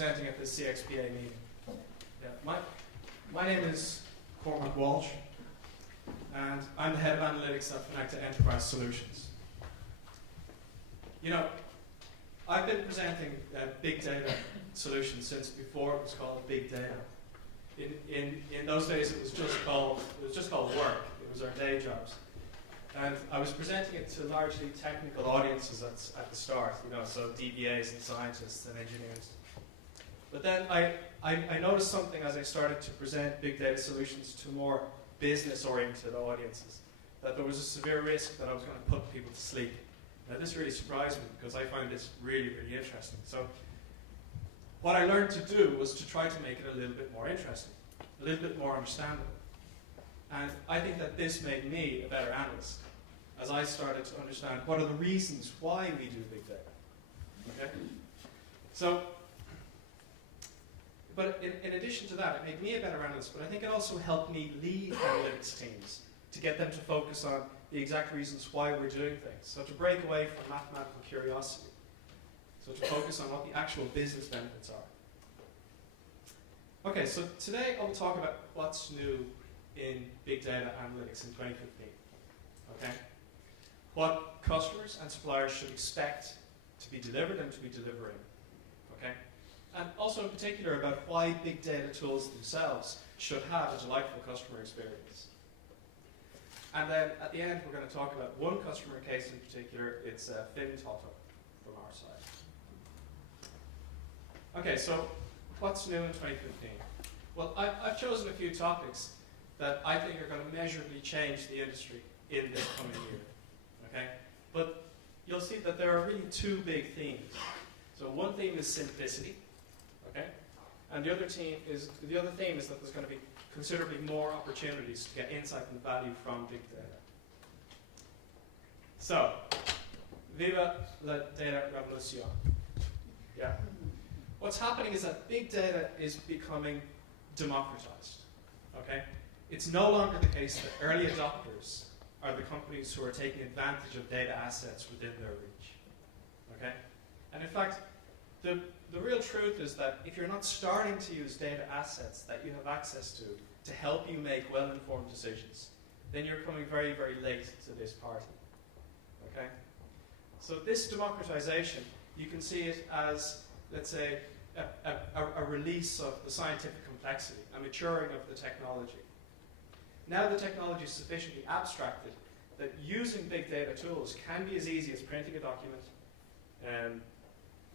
presenting at the CXPA meeting. Yeah, my name is Cormac Walsh, and I'm the head of analytics at Finecta Enterprise Solutions. You know, I've been presenting big data solutions since before it was called big data. In those days, it was just called work. It was our day jobs, and I was presenting it to largely technical audiences at the start. You know, so DBAs and scientists and engineers. But then I noticed something as I started to present big data solutions to more business-oriented audiences, that there was a severe risk that I was going to put people to sleep. Now, this really surprised me because I find this really, really interesting. So what I learned to do was to try to make it a little bit more interesting, a little bit more understandable. And I think that this made me a better analyst as I started to understand what are the reasons why we do big data. Okay? So, but in addition to that, it made me a better analyst, but I think it also helped me lead analytics teams to get them to focus on the exact reasons why we're doing things. So to break away from mathematical curiosity. So to focus on what the actual business benefits are. Okay, so today I'll talk about what's new in big data analytics in 2015. Okay? What customers and suppliers should expect to be delivered and to be delivering. Okay? And also in particular about why big data tools themselves should have a delightful customer experience. And then at the end, we're going to talk about one customer case in particular. It's FinToto from our side. Okay, so what's new in 2015? Well, I've chosen a few topics that I think are going to measurably change the industry in this coming year. Okay, but you'll see that there are really two big themes. So one theme is simplicity. Okay, and the other theme is that there's going to be considerably more opportunities to get insight and value from big data. So, viva la data revolution. Yeah. What's happening is that big data is becoming democratized. Okay? It's no longer the case that early adopters are the companies who are taking advantage of data assets within their reach. Okay? And in fact, the real truth is that if you're not starting to use data assets that you have access to help you make well-informed decisions, then you're coming very, very late to this party. Okay? So this democratization, you can see it as, let's say, a release of the scientific complexity, a maturing of the technology. Now the technology is sufficiently abstracted that using big data tools can be as easy as printing a document,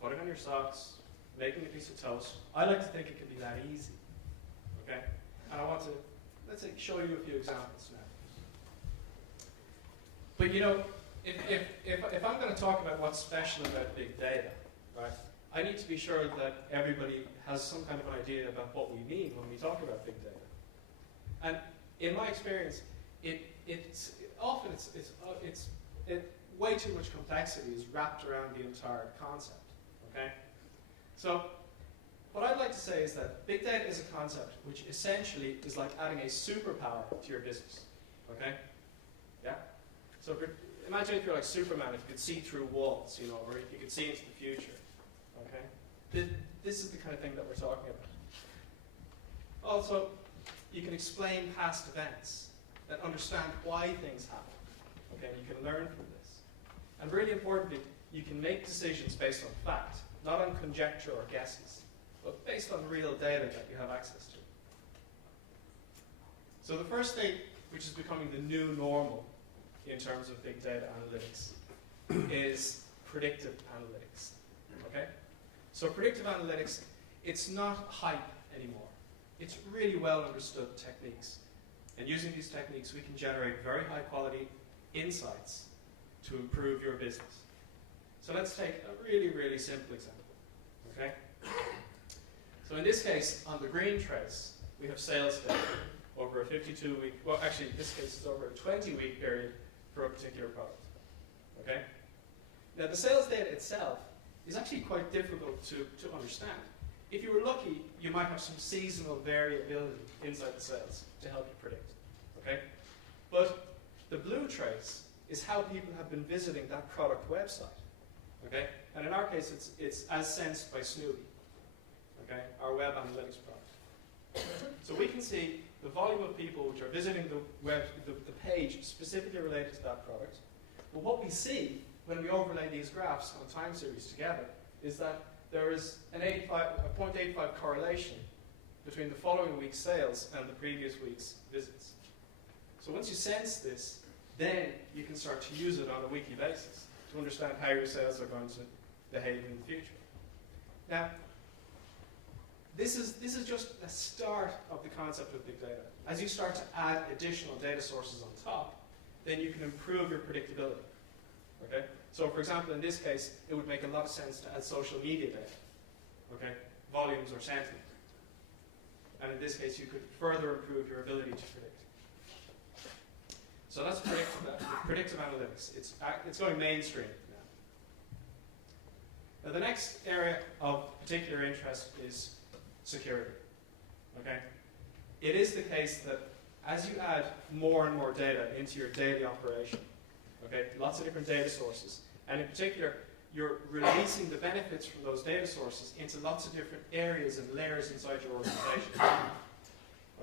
putting on your socks, making a piece of toast. I like to think it can be that easy. Okay? And I want to, let's say, show you a few examples now. But you know, if I'm going to talk about what's special about big data, right, I need to be sure that everybody has some kind of an idea about what we mean when we talk about big data. And in my experience, often way too much complexity is wrapped around the entire concept. Okay? So, what I'd like to say is that big data is a concept which essentially is like adding a superpower to your business. Okay? Yeah? So imagine if you're like Superman, if you could see through walls, you know, or if you could see into the future. Okay? This is the kind of thing that we're talking about. Also, you can explain past events and understand why things happen. Okay? You can learn from this. And really importantly, you can make decisions based on fact, not on conjecture or guesses, but based on real data that you have access to. So the first thing, which is becoming the new normal in terms of big data analytics, is predictive analytics. Okay? So predictive analytics, it's not hype anymore. It's really well understood techniques. And using these techniques, we can generate very high quality insights to improve your business. So let's take a really, really simple example. Okay? So in this case, on the green trace, we have sales data over a 52-week, well actually in this case it's over a 20-week period for a particular product. Okay? Now the sales data itself is actually quite difficult to understand. If you were lucky, you might have some seasonal variability inside the sales to help you predict. Okay? But the blue trace is how people have been visiting that product website. Okay? And in our case, it's as sensed by Snoopy. okay, our web analytics product. So we can see the volume of people which are visiting the web, the page specifically related to that product. But what we see when we overlay these graphs on time series together is that there is a 0.85 correlation between the following week's sales and the previous week's visits. So once you sense this, then you can start to use it on a weekly basis to understand how your sales are going to behave in the future. Now, this is just a start of the concept of big data. As you start to add additional data sources on top, then you can improve your predictability. Okay? So for example, in this case, it would make a lot of sense to add social media data. Okay? Volumes or sentiment. And in this case, you could further improve your ability to predict. So that's predictive analytics. It's going mainstream now. Now the next area of particular interest is security. Okay? It is the case that as you add more and more data into your daily operation, okay, lots of different data sources, and in particular, you're releasing the benefits from those data sources into lots of different areas and layers inside your organization.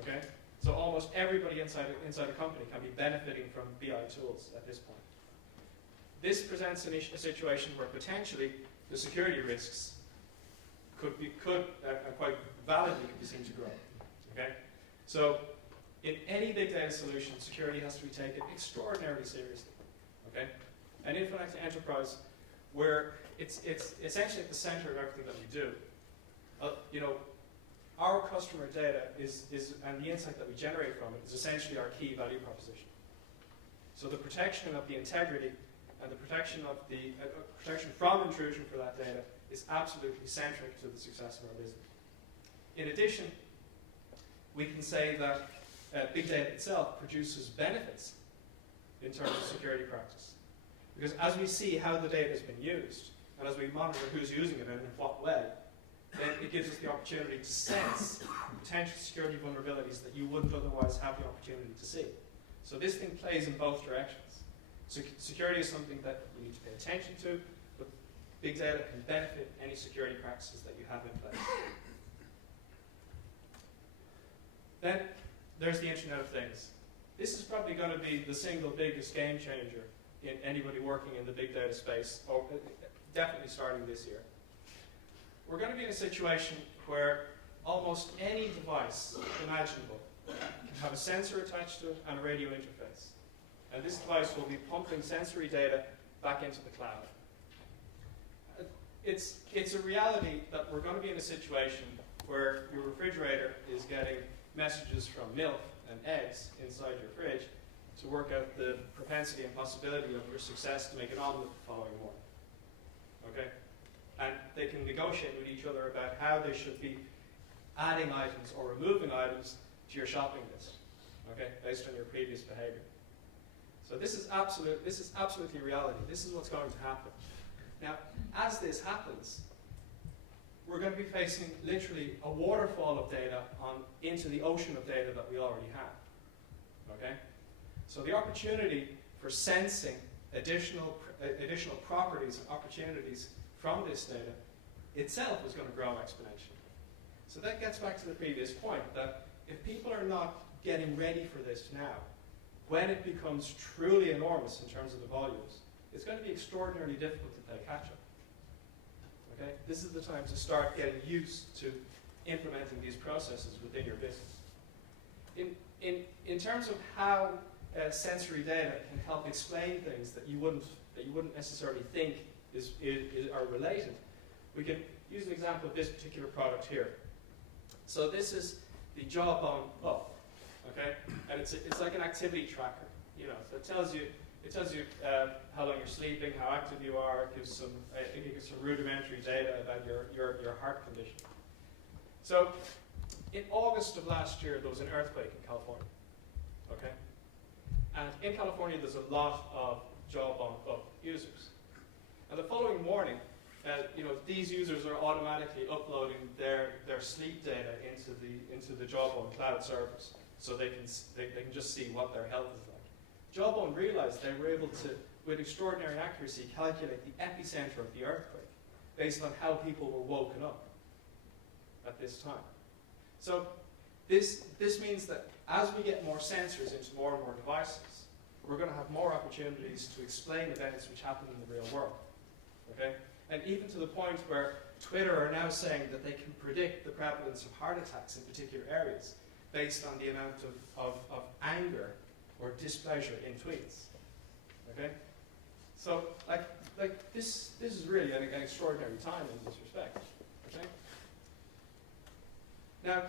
Okay? So almost everybody inside a company can be benefiting from BI tools at this point. This presents a situation where potentially the security risks could quite validly be seen to grow. Okay? So in any big data solution, security has to be taken extraordinarily seriously. Okay? And in Financial Enterprise, where it's essentially at the center of everything that we do. Our customer data and the insight that we generate from it is essentially our key value proposition. So the protection of the integrity and the protection of the protection from intrusion for that data is absolutely centric to the success of our business. In addition, we can say that big data itself produces benefits in terms of security practice. Because as we see how the data has been used, and as we monitor who's using it and in what way, then it gives us the opportunity to sense potential security vulnerabilities that you wouldn't otherwise have the opportunity to see. So this thing plays in both directions. So security is something that you need to pay attention to, but big data can benefit any security practices that you have in place. Then there's the Internet of Things. This is probably going to be the single biggest game changer in anybody working in the big data space, or definitely starting this year. We're going to be in a situation where almost any device imaginable can have a sensor attached to it and a radio interface. And this device will be pumping sensory data back into the cloud. It's a reality that we're going to be in a situation where your refrigerator is getting messages from milk and eggs inside your fridge to work out the propensity and possibility of your success to make an omelette the following morning. Okay? And they can negotiate with each other about how they should be adding items or removing items to your shopping list, okay, based on your previous behavior. So this is absolutely reality. This is what's going to happen. Now, as this happens, we're going to be facing literally a waterfall of data into the ocean of data that we already have. Okay? So the opportunity for sensing additional properties and opportunities from this data itself is going to grow exponentially. So that gets back to the previous point, that if people are not getting ready for this now, when it becomes truly enormous in terms of the volumes, it's going to be extraordinarily difficult to play catch-up. Okay? This is the time to start getting used to implementing these processes within your business. In terms of how sensory data can help explain things that you wouldn't necessarily think are related, we can use an example of this particular product here. So this is the Jawbone Up, okay, and it's like an activity tracker. So it tells you how long you're sleeping, how active you are. It gives some rudimentary data about your heart condition. So in August of last year, there was an earthquake in California, okay, and in California there's a lot of Jawbone Up users. And the following morning, these users are automatically uploading their sleep data into the Jawbone cloud servers, so they can just see what their health is like. Jawbone realized they were able to, with extraordinary accuracy, calculate the epicenter of the earthquake based on how people were woken up. at this time. So this means that as we get more sensors into more and more devices, we're going to have more opportunities to explain events which happen in the real world. Okay? And even to the point where Twitter are now saying that they can predict the prevalence of heart attacks in particular areas based on the amount of anger or displeasure in tweets. Okay? So, like this is really an extraordinary time in this respect. Okay? Now,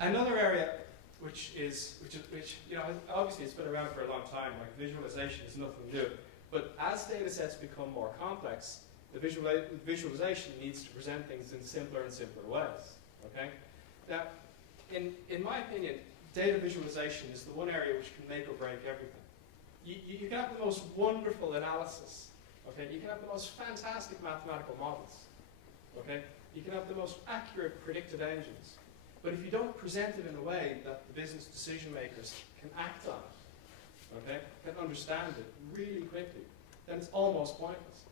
another area which you know, obviously it's been around for a long time. Like visualization is nothing new, but as data sets become more complex, the visualization needs to present things in simpler and simpler ways. Okay? Now, in my opinion, data visualization is the one area which can make or break everything. You can have the most wonderful analysis. Okay? You can have the most fantastic mathematical models. Okay? You can have the most accurate predictive engines. But if you don't present it in a way that the business decision makers can act on it, okay, can understand it really quickly, then it's almost pointless.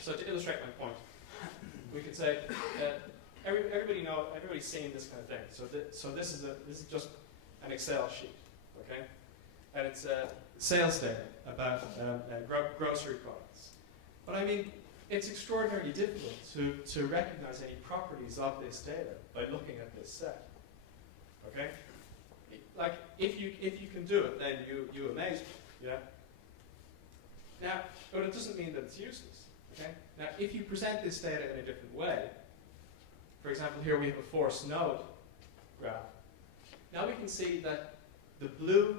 So to illustrate my point, we could say everybody's seen this kind of thing. So this is just an Excel sheet, okay, and it's sales data about grocery products. But I mean, it's extraordinarily difficult to recognize any properties of this data by looking at this set. Okay? Like, if you can do it, then you amaze me. Yeah? Now, but it doesn't mean that it's useless. Okay? Now, if you present this data in a different way, for example, here we have a force node graph. Now we can see that the blue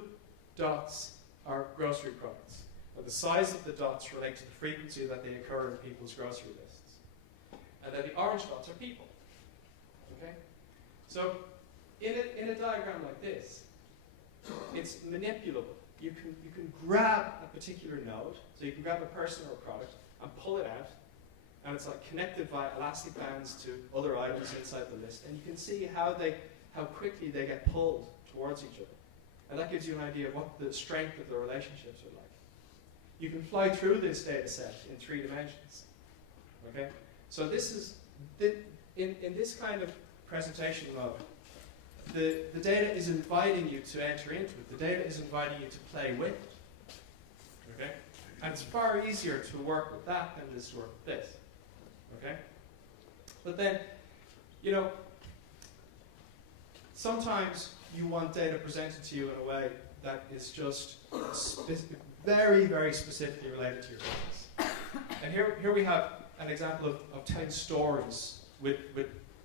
dots are grocery products. The size of the dots relate to the frequency that they occur in people's grocery lists. And then the orange dots are people. Okay? So in a diagram like this, it's manipulable. You can grab a particular node, so you can grab a person or a product and pull it out, and it's like connected via elastic bands to other items inside the list, and you can see how quickly they get pulled towards each other. And that gives you an idea of what the strength of the relationships are like. You can fly through this data set in 3 dimensions. Okay? So this is, in this kind of presentation mode, the data is inviting you to enter into it. The data is inviting you to play with it. Okay? And it's far easier to work with that than it is to work with this. Okay? But then, you know, sometimes you want data presented to you in a way that is just very, very specifically related to your business. And here we have an example of telling stories with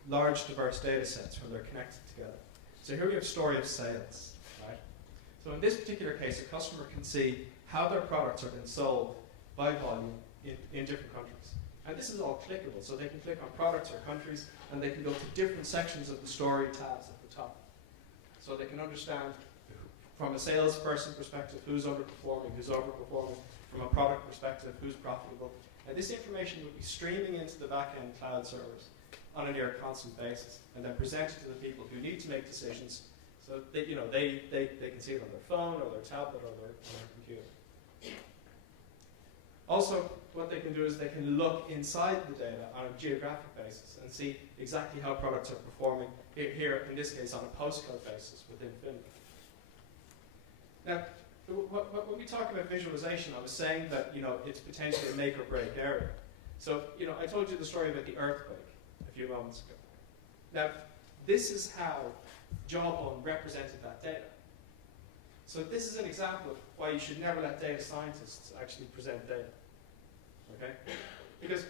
large, diverse data sets when they're connected together. So here we have story of sales, right? So in this particular case, a customer can see how their products are being sold by volume in different countries. And this is all clickable, so they can click on products or countries, and they can go to different sections of the story tabs at the top. So they can understand, from a salesperson perspective, who's underperforming, who's overperforming, from a product perspective, who's profitable. And this information would be streaming into the back-end cloud servers on a near constant basis, and then presented to the people who need to make decisions, so that, you know, they can see it on their phone or their tablet or their computer. Also, what they can do is they can look inside the data on a geographic basis and see exactly how products are performing, here in this case on a postcode basis within Finland. Now, when we talk about visualization, I was saying that, you know, it's potentially a make or break area. So, you know, I told you the story about the earthquake a few moments ago. Now, this is how Jawbone represented that data. So this is an example of why you should never let data scientists actually present data. Okay? Because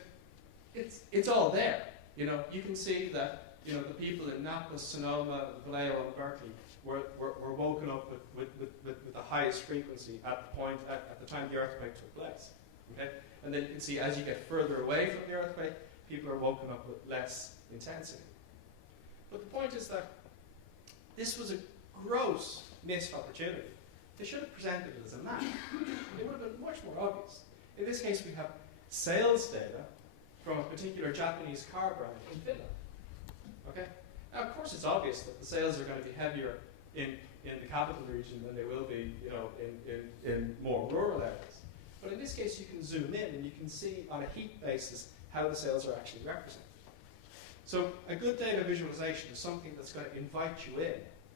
it's all there. You know, you can see that, you know, the people in Napa, Sonoma, Vallejo, and Berkeley were woken up with the highest frequency at the time the earthquake took place. Okay? And then you can see as you get further away from the earthquake, people are woken up with less intensity. But the point is that this was a gross missed opportunity. They should have presented it as a map. It would have been much more obvious. In this case, we have sales data from a particular Japanese car brand in Finland. Okay? Now, of course, it's obvious that the sales are going to be heavier in the capital region than they will be, you know, in more rural areas. But in this case, you can zoom in and you can see on a heat basis how the sales are actually represented. So a good data visualization is something that's going to invite you in.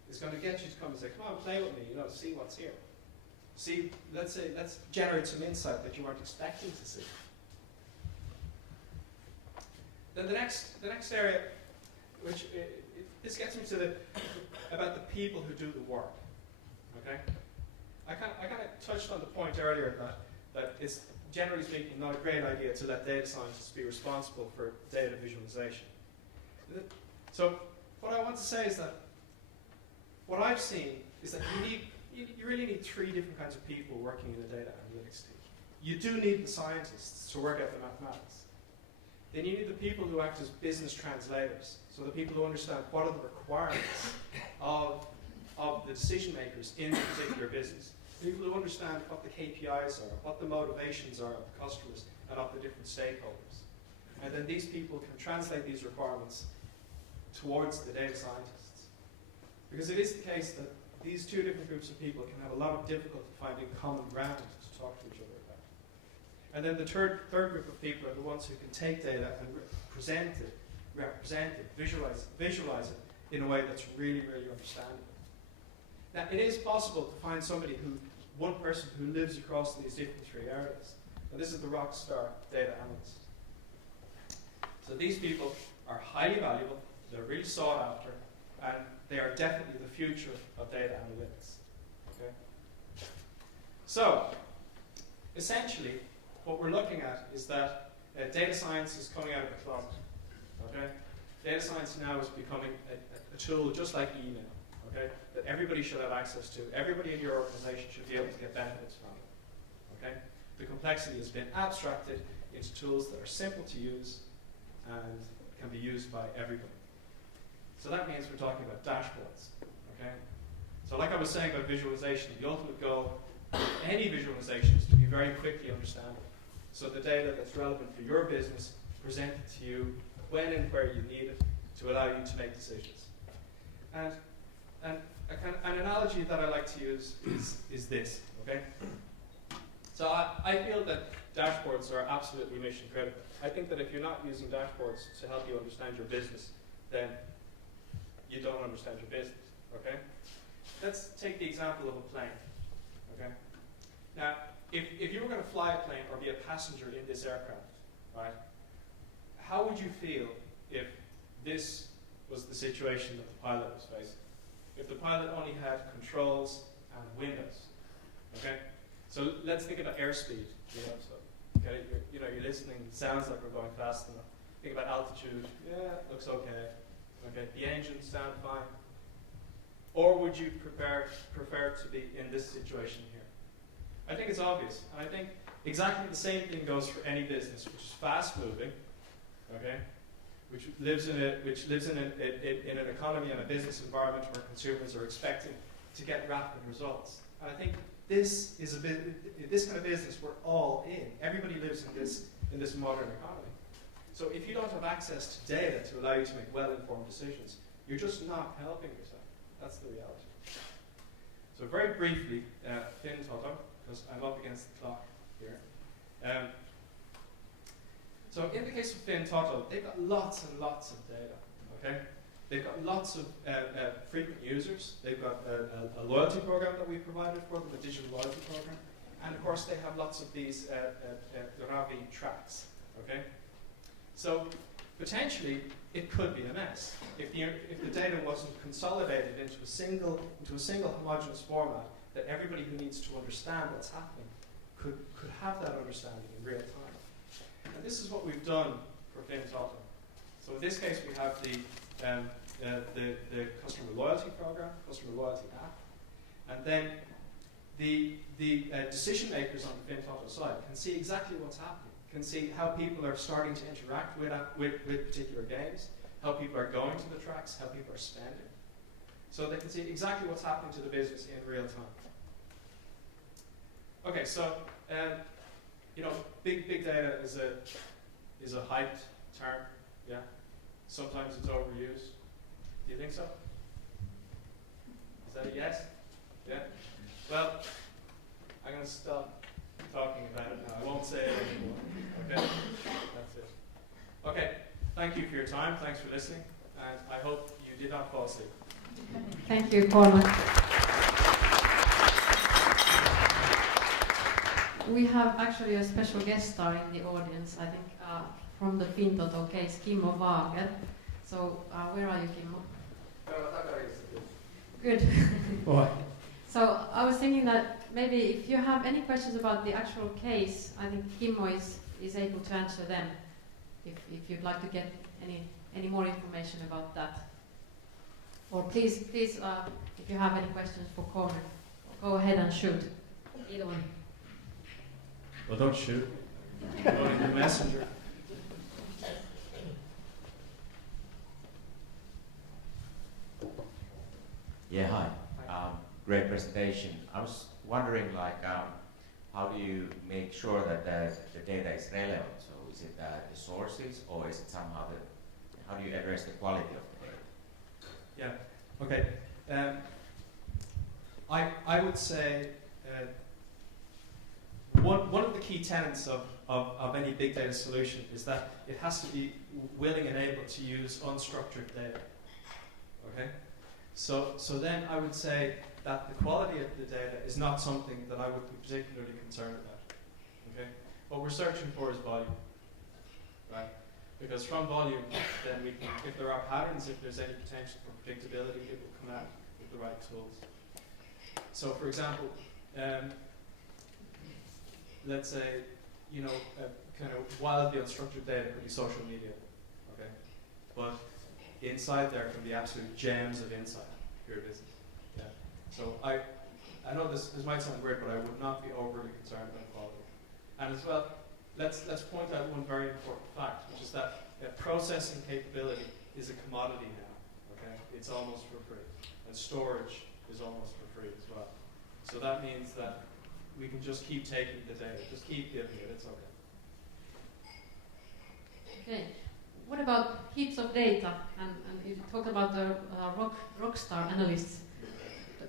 It's going to get you to come and say, come on, play with me, see what's here. See, let's generate some insight that you weren't expecting to see. Then the next area, which this gets me to about the people who do the work. Okay, I kind of touched on the point earlier that it's generally speaking not a great idea to let data scientists be responsible for data visualization. So what I want to say is that what I've seen is that you really need three different kinds of people working in a data analytics team. You do need the scientists to work out the mathematics. Then you need the people who act as business translators, so the people who understand what are the requirements of the decision makers in a particular business. People who understand what the KPIs are, what the motivations are of the customers and of the different stakeholders. And then these people can translate these requirements towards the data scientists. Because it is the case that these two different groups of people can have a lot of difficulty finding common ground to talk to each other about. And then the third group of people are the ones who can take data and represent it, visualize it in a way that's really, really understandable. Now, it is possible to find one person who lives across these different three areas. And this is the rock star data analyst. So these people are highly valuable, they're really sought after, and they are definitely the future of data analytics. Okay? So, essentially, what we're looking at is that data science is coming out of the closet. Okay? Data science now is becoming a tool just like email. Okay? That everybody should have access to. Everybody in your organization should be able to get benefits from it. Okay? The complexity has been abstracted into tools that are simple to use and can be used by everybody. So that means we're talking about dashboards. Okay? So like I was saying about visualization, the ultimate goal of any visualization is to be very quickly understandable. So the data that's relevant for your business presented to you when and where you need it to allow you to make decisions. And an analogy that I like to use is this, okay? So I feel that dashboards are absolutely mission critical. I think that if you're not using dashboards to help you understand your business, then you don't understand your business, okay? Let's take the example of a plane, okay? Now, if you were going to fly a plane or be a passenger in this aircraft, right, how would you feel if this was the situation that the pilot was facing? If the pilot only had controls and windows, okay? So let's think about airspeed, so okay, you're listening, it sounds like we're going fast enough. Think about altitude, yeah, it looks okay. Okay, the engines sound fine. Or would you prefer to be in this situation here? I think it's obvious. And I think exactly the same thing goes for any business which is fast moving, okay, which lives in an economy and a business environment where consumers are expecting to get rapid results. And I think this is this kind of business we're all in. Everybody lives in this modern economy. So if you don't have access to data to allow you to make well-informed decisions, you're just not helping yourself. That's the reality. So very briefly, Finn Toto, because I'm up against the clock here. So in the case of Finn Toto, they've got lots and lots of data. Okay, they've got lots of frequent users. They've got a loyalty program that we provided for them, a digital loyalty program, and of course they have lots of these Ravi tracks. Okay, so potentially it could be a mess if the data wasn't consolidated into a single homogeneous format that everybody who needs to understand what's happening could have that understanding in real time. And this is what we've done for Finn Toto. So in this case, we have the customer loyalty program, customer loyalty app, and then the decision makers on the Finn Toto side can see exactly what's happening, can see how people are starting to interact with particular games, how people are going to the tracks, how people are spending. So they can see exactly what's happening to the business in real time. Okay, so big data is a hyped term, yeah. Sometimes it's overused. Do you think so? Is that a yes? Yeah. Well, I'm going to stop talking about it now. I won't say it anymore. Okay, that's it. Okay, thank you for your time. time. Thanks for listening. And I hope you did not fall asleep. Thank you, Cormac. We have actually a special guest star in the audience, I think, from the Fintoto case, Kimmo Wager. So, where are you, Kimmo? Good. So, I was thinking that maybe if you have any questions about the actual case, I think Kimmo is able to answer them, if you'd like to get any more information about that. Or please, if you have any questions for Cormac, go ahead and shoot. Either one. Well, don't shoot. Go in the messenger. Yeah, hi. Great presentation. I was wondering, how do you make sure that the data is relevant? So is it the sources, or is it somehow how do you address the quality of the data? Yeah, okay. I would say one of the key tenets of any big data solution is that it has to be willing and able to use unstructured data. Okay? So then I would say that the quality of the data is not something that I would be particularly concerned about. Okay? What we're searching for is volume. Right? Because from volume, then we can, if there are patterns, if there's any potential for predictability, it will come out with the right tools. So for example, let's say, kind of wildly unstructured data could be social media, okay? But inside there can be absolute gems of insight for your business. Yeah. So I know this might sound weird, but I would not be overly concerned about quality. And as well, let's point out one very important fact, which is that processing capability is a commodity now. Okay, it's almost for free, and storage is almost for free as well. So that means that we can just keep taking the data, just keep giving it. It's okay. Okay. What about heaps of data? And you talk about the rockstar analysts.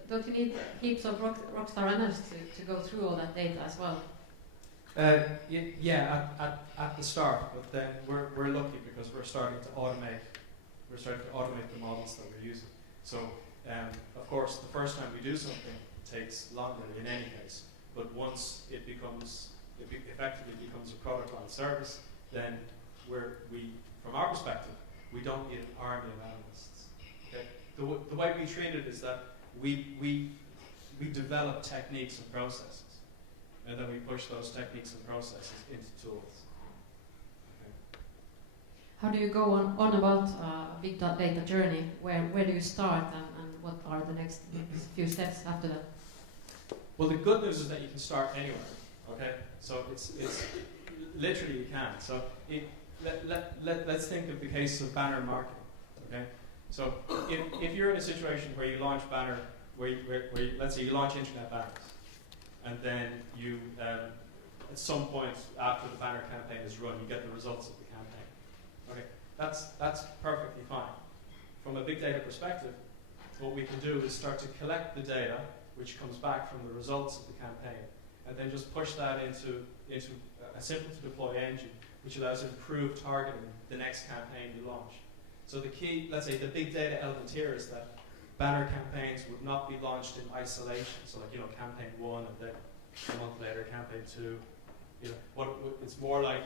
Don't you need heaps of rockstar analysts to go through all that data as well? Yeah, at the start, but then we're lucky because we're starting to automate. We're starting to automate the models that we're using. So, of course, the first time we do something takes longer in any case. But once it effectively becomes a product line service, then from our perspective, we don't need an army of analysts. Okay? The way we treat it is that we develop techniques and processes, and then we push those techniques and processes into tools. Okay. How do you go on about big data journey? Where do you start, and what are the next few steps after that? Well, the good news is that you can start anywhere. Okay, so it's literally you can. So let's think of the case of banner marketing. Okay, so if you're in a situation where you launch banner, where you, let's say you launch internet banners, and then you at some point after the banner campaign is run, you get the results of the campaign. Okay, that's perfectly fine. From a big data perspective, what we can do is start to collect the data which comes back from the results of the campaign, and then just push that into a simple to deploy engine, which allows improved targeting the next campaign you launch. So the key, let's say the big data element here is that banner campaigns would not be launched in isolation. So like, campaign 1 and then a month later campaign 2. It's more like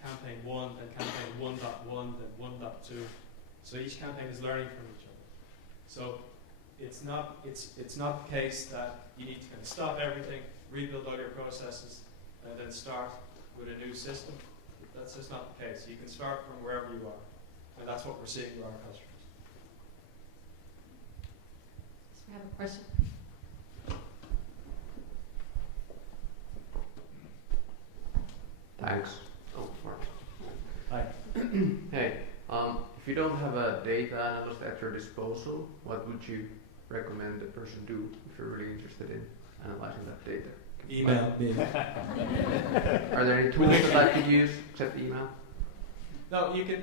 campaign 1 and campaign 1.1 then 1.2. So each campaign is learning from each other. So it's not the case that you need to kind of stop everything, rebuild all your processes, and then start with a new system. That's just not the case. You can start from wherever you are, and that's what we're seeing with our customers. We have a question. Thanks. Oh, Mark. Hi. Hey, if you don't have a data analyst at your disposal, what would you recommend the person do if you're really interested in analyzing that data? Email me. Are there any tools that I could use except email? No, you can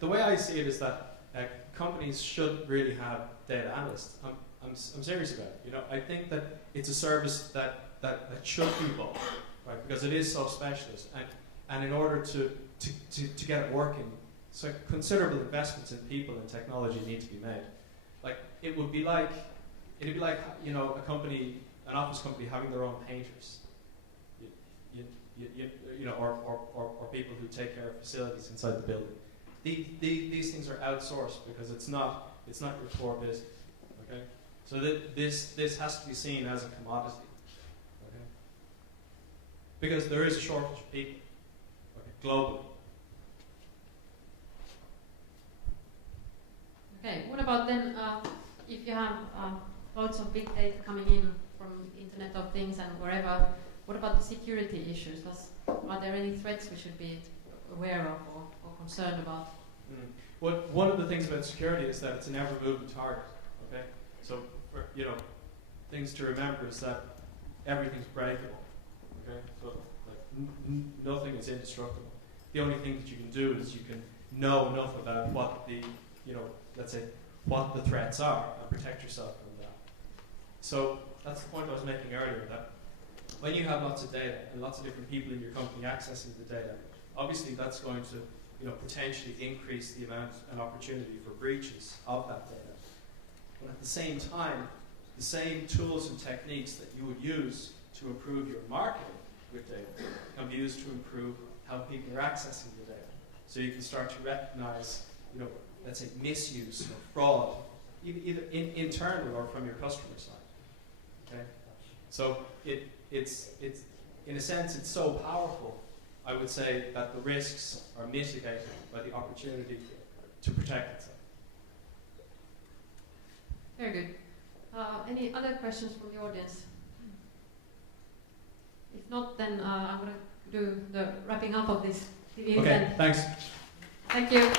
the way I see it is that companies should really have data analysts. I'm serious about it. I think that it's a service that should be bought, right? Because it is so specialist, and in order to to get it working. So considerable investments in people and technology need to be made. Like it'd be like you know, an office company having their own painters, you know, or people who take care of facilities inside the building. These things are outsourced because it's not your core business. Okay, so this has to be seen as a commodity. Okay, because there is a shortage of people, okay, globally. Okay, what about then if you have lots of big data coming in from Internet of Things and wherever, what about the security issues? Are there any threats we should be aware of or concerned about? Well, one of the things about security is that it's an ever-moving target. Okay, so you know, things to remember is that everything's breakable. Okay, so like nothing is indestructible. The only thing that you can do is you can know enough about what the, you know, let's say what the threats are and protect yourself from that. So that's the point I was making earlier, that when you have lots of data and lots of different people in your company accessing the data, obviously that's going to, you know, potentially increase the amount and opportunity for breaches of that data. But at the same time, the same tools and techniques that you would use to improve your marketing with data can be used to improve how people are accessing the data. So you can start to recognize, you know, let's say misuse or fraud, either internal or from your customer side. Okay, so it's in a sense it's so powerful. I would say that the risks are mitigated by the opportunity to protect itself. Very good. Any other questions from the audience? If not, then I'm going to do the wrapping up of this. Okay, thanks. Thank you.